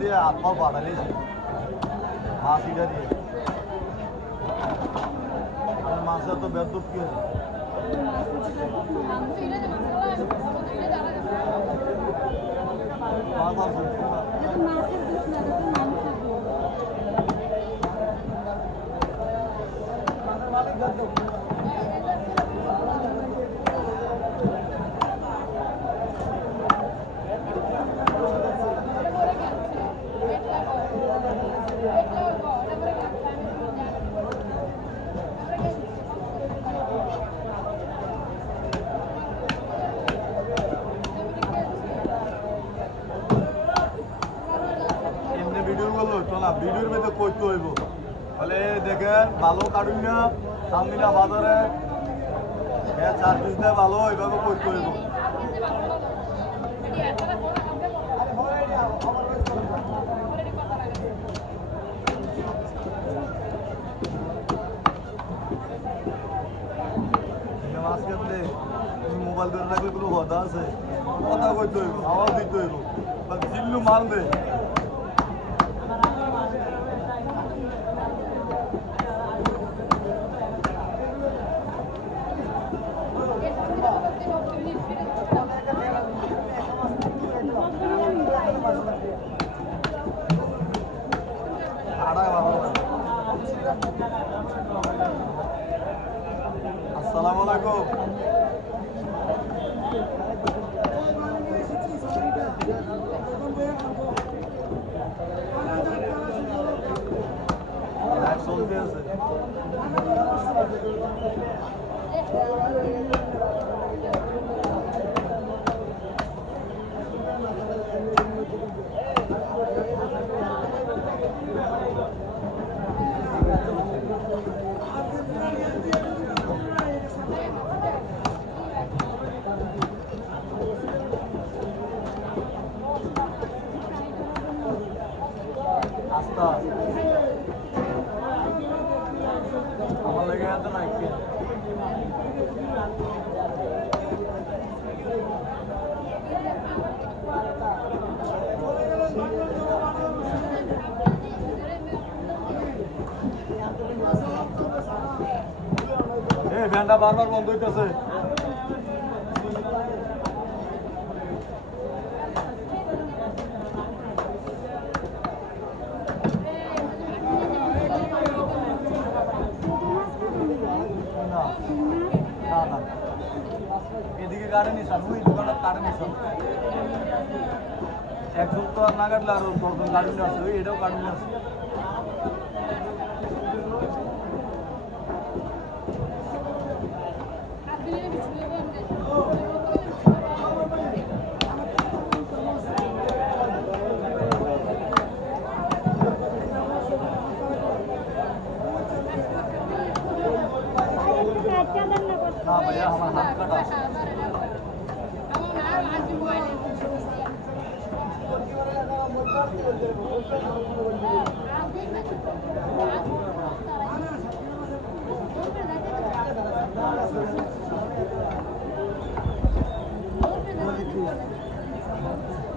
দিয়ে হাত পা বাড়ালে মাছ ইটা দিয়ে মাছের তো বেদুপ কি ভিডিওর মধ্যে করতে হইব বলে দেখেন ভালো কাটুন না সামনিনা বাজারে চার পিস দেয় ভালো এইভাবে করতে হইব মাছ কাটলে তুমি মোবাইল ধরে রাখলে কোনো কথা আছে কথা করতে হইব আওয়াজ দিতে হইব চিল্লু মাল দে আসসালামু আলাইকুম চলতে আছে আস্তা আমার লেগে আছে না একটু এই ফ্যানটা বারবার বন্ধ হইতেছে এদিকে গাড়ি নিসান ওই দোকানের গাড়ি নিসান একজন তো আর না কাটলে আর দশজন গাড়ি নিয়ে আসছে এটাও গাড়ি নিয়ে আসছে না ভাইয়া আমার হাত কাটা Thank you.